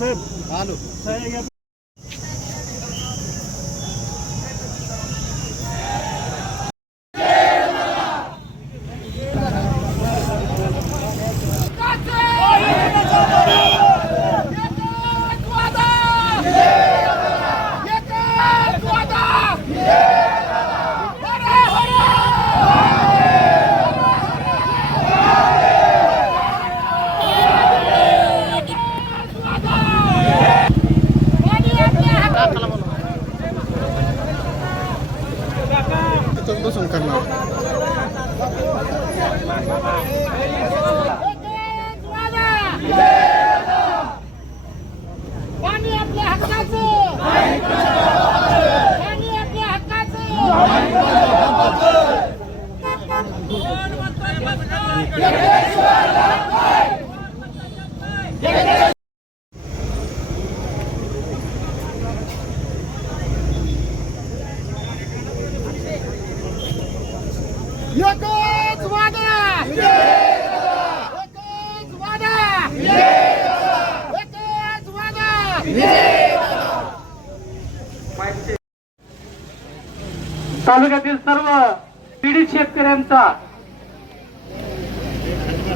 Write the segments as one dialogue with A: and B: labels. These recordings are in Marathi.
A: সাহেব। আলু करणार
B: Yeah आपल्या हक्काचं पाणी आपल्या हक्काचं एकच वादा एकच वादा एकच वादा
C: तालुक्यातील सर्व पीडित शेतकऱ्यांचा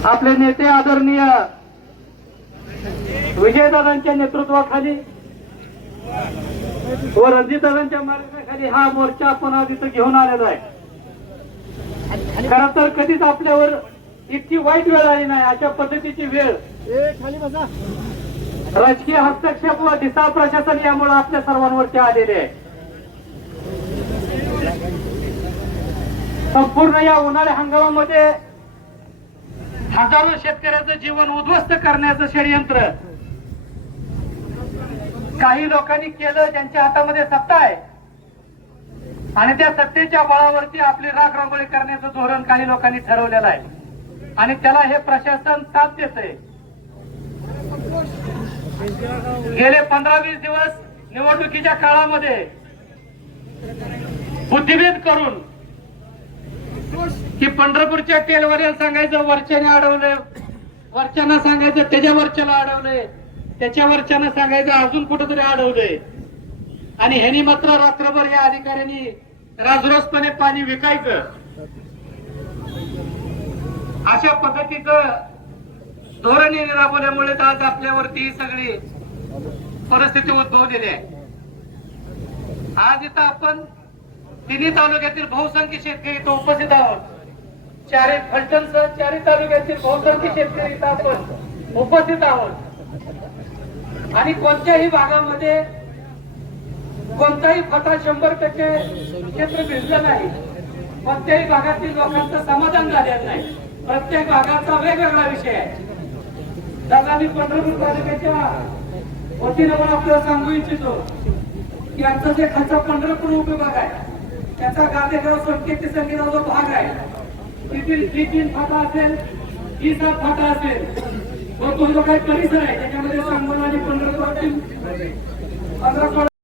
C: आपले नेते आदरणीय विजयदादांच्या नेतृत्वाखाली व रणजितदादांच्या मार्गाखाली हा मोर्चा आपण आज इथं घेऊन आलेला आहे. खर तर कधीच आपल्यावर इतकी वाईट वेळ आली नाही अशा पद्धतीची वेळ.
A: खाली बसा.
C: राजकीय हस्तक्षेप व दिसा प्रशासन यामुळे आपल्या सर्वांवरती आलेले आहे. संपूर्ण या उन्हाळ्या हंगामामध्ये हजारो शेतकऱ्याचं जीवन उद्ध्वस्त करण्याचं षडयंत्र. काही लोकांनी केलं ज्यांच्या हातामध्ये सत्ता आहे. आणि त्या सत्तेच्या बळावरती आपली राख रांगोळी करण्याचं धोरण काही लोकांनी ठरवलेलं आहे. आणि त्याला हे प्रशासन साथ देत आहे गेले पंधरा वीस दिवस निवडणुकीच्या काळामध्ये बुद्धिभेद करून की पंढरपूरच्या टेलवाल्याला सांगायचं वरच्याने अडवलंय वरच्यानं सांगायचं त्याच्या वरच्याला अडवलंय. त्याच्या वरच्यानं सांगायचं अजून कुठंतरी अडवलंय. आणि ह्यानी मात्र रात्रभर या अधिकाऱ्यांनी राजरोसपणे पाणी विकायचं. अशा पद्धतीचं धोरण राबवल्यामुळे आज आपल्यावरती सगळी परिस्थिती उद्भवलेली आहे. आज इथं आपण तिन्ही तालुक्यातील बहुसंख्य शेतकरी इथं उपस्थित आहोत. चारही फलटणसह चारही तालुक्यातील बहुसंख्य शेतकरी इथं आपण उपस्थित आहोत. आणि कोणत्याही भागामध्ये कोणताही फटा शंभर टक्के क्षेत्र भिजलं नाही. कोणत्याही भागातील लोकांचं समाधान झालेलं नाही. प्रत्येक भागाचा वेगवेगळा विषय आहे. दादा मी पंढरपूर तालुक्याच्या वतीनं पण आपल्याला सांगू इच्छितो की आमचा जे खालचा पंढरपूर उपविभाग आहे त्याचा गादेगाव संकेती संगीता जो भाग आहे. तिथील जी तीन फाटा असेल जी सात फाटा असेल तो तो जो काही परिसर आहे त्याच्यामध्ये सांगोला आणि पंढरपूरातील पंधरा